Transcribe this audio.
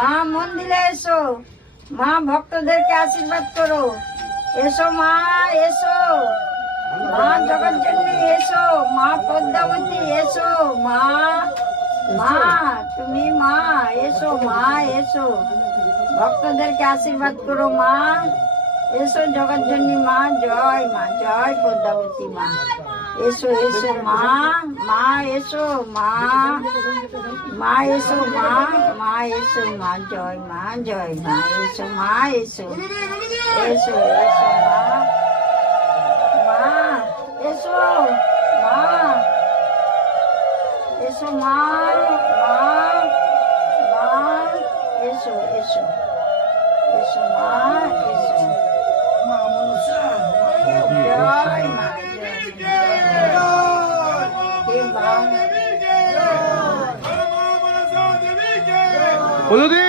মা মন্দিরে এসো, মা ভক্তদেরকে আশীর্বাদ করো। এসো মা, এসো মা জগজ্জননী, এসো মা পদ্মাবতী, এসো মা, মা তুমি মা, এসো মা, এসো ভক্তদেরকে আশীর্বাদ করো মা। এসো জগজ্জননী মা, জয় মা, জয় পদ্মাবতী মা। এসো এসো মা, মা এসো মা, মা এসো মা, মা এসো মা, জয় মা, জয় মা। এসো মা, এসো এসো এসো মা, মা এসো মা, এসো মা, মা, মা এসো এসো এসো মা, এসো জয় মা, জয় মা। বলো